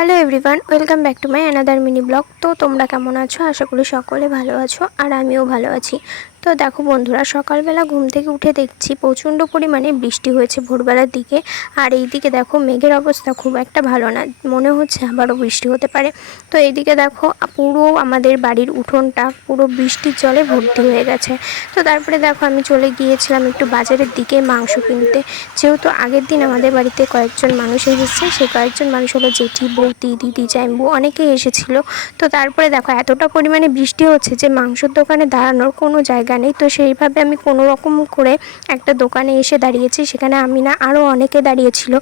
Hello everyone welcome back to my another mini blog তো তোমরা কেমন আছো? আশা করি সকলে ভালো আছো, আর আমিও ভালো আছি। তো দেখো বন্ধুরা, সকালবেলা ঘুম থেকে উঠে দেখছি প্রচণ্ড পরিমাণে বৃষ্টি হয়েছে ভোরবেলার দিকে। আর এই দিকে দেখো মেঘের অবস্থা খুব একটা ভালো না, মনে হচ্ছে আবারও বৃষ্টি হতে পারে। তো এইদিকে দেখো পুরো আমাদের বাড়ির উঠোনটা পুরো বৃষ্টির জলে ভর্তি হয়ে গেছে। তো তারপরে দেখো আমি চলে গিয়েছিলাম একটু বাজারের দিকে মাংস কিনতে। যেহেতু আগের দিন আমাদের বাড়িতে কয়েকজন মানুষ এসেছে সেই কয়েকজন মানুষ হলো জেঠি বৌদি দিদি জাইম্বু অনেকেই এসেছিল। তো তারপরে দেখো এতটা পরিমাণে বৃষ্টি হচ্ছে যে মাংসর দোকানে দাঁড়ানোর কোনো জায়গা নেই। তো সেইভাবে আমি কোনো রকম করে একটা দোকানে এসে দাঁড়িয়েছি। সেখানে আমি না আরও অনেকে দাঁড়িয়েছিল।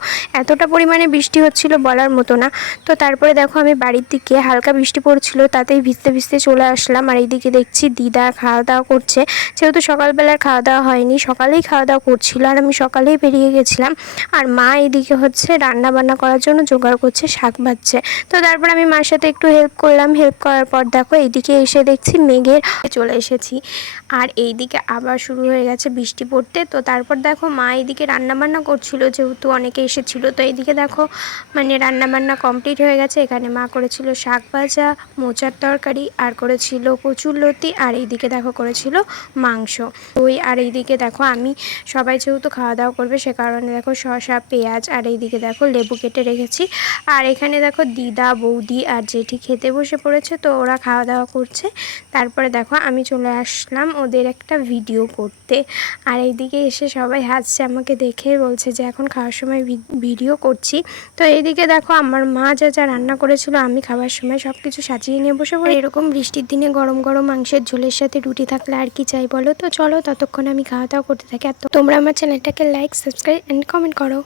এতটা পরিমাণে বৃষ্টি হচ্ছিল বলার মতো না। তো তারপরে দেখো আমি বাড়ির দিকে হালকা বৃষ্টি পড়ছিল, তাতেই ভিজতে ভিজতে চলে আসলাম। আর এইদিকে দেখছি দিদা খাওয়া দাওয়া করছে। যেহেতু সকালবেলার খাওয়া দাওয়া হয়নি, সকালেই খাওয়া দাওয়া করছিল। আর আমি সকালেই বেরিয়ে গেছিলাম। আর মা এদিকে হচ্ছে রান্না বান্না করার জন্য জোগাড় করছে, শাক ভাজছে তো তারপর আমি মার সাথে একটু হেল্প করলাম। হেল্প করার পর দেখো এইদিকে এসে দেখছি মেঘের চলে এসেছি। আর এই দিকে আবার শুরু হয়ে গেছে বৃষ্টি পড়তে। তো তারপর দেখো মা এইদিকে রান্নাবান্না করছিল, যেহেতু অনেকে এসেছিল। তো এইদিকে দেখো মানে রান্নাবান্না কমপ্লিট হয়ে গেছে। এখানে মা করেছিল শাক ভাজা, মোচার তরকারি আর করেছিল কচুর লতি আর এইদিকে দেখো করেছিল মাংস। ওই আর এইদিকে দেখো আমি সবাই যেহেতু খাওয়া দাওয়া করবে, সে কারণে দেখো শসা, পেঁয়াজ আর এইদিকে দেখো লেবু কেটে রেখেছি। আর এখানে দেখো দিদা, বৌদি আর জেঠি খেতে বসে পড়েছে, তো ওরা খাওয়া দাওয়া করছে। তারপরে দেখো আমি চলে আসলাম ওদের একটা ভিডিও করতে। আর এইদিকে এসে সবাই হাসছে, আমাকে দেখে বলছে যে, এখন খাওয়ার সময় ভিডিও করছি। তো এইদিকে দেখো আমার মা যা যা রান্না করেছিল, আমি খাওয়ার সময় সব কিছু সাজিয়ে নিয়ে বসে পড়ি। এরকম বৃষ্টির দিনে গরম গরম মাংসের ঝোলের সাথে রুটি থাকলে আর কি চাই বলো? তো চলো ততক্ষণ আমি খাওয়া দাওয়া করতে থাকি। আর তোমরা আমার চ্যানেলটাকে লাইক সাবস্ক্রাইব অ্যান্ড কমেন্ট করো।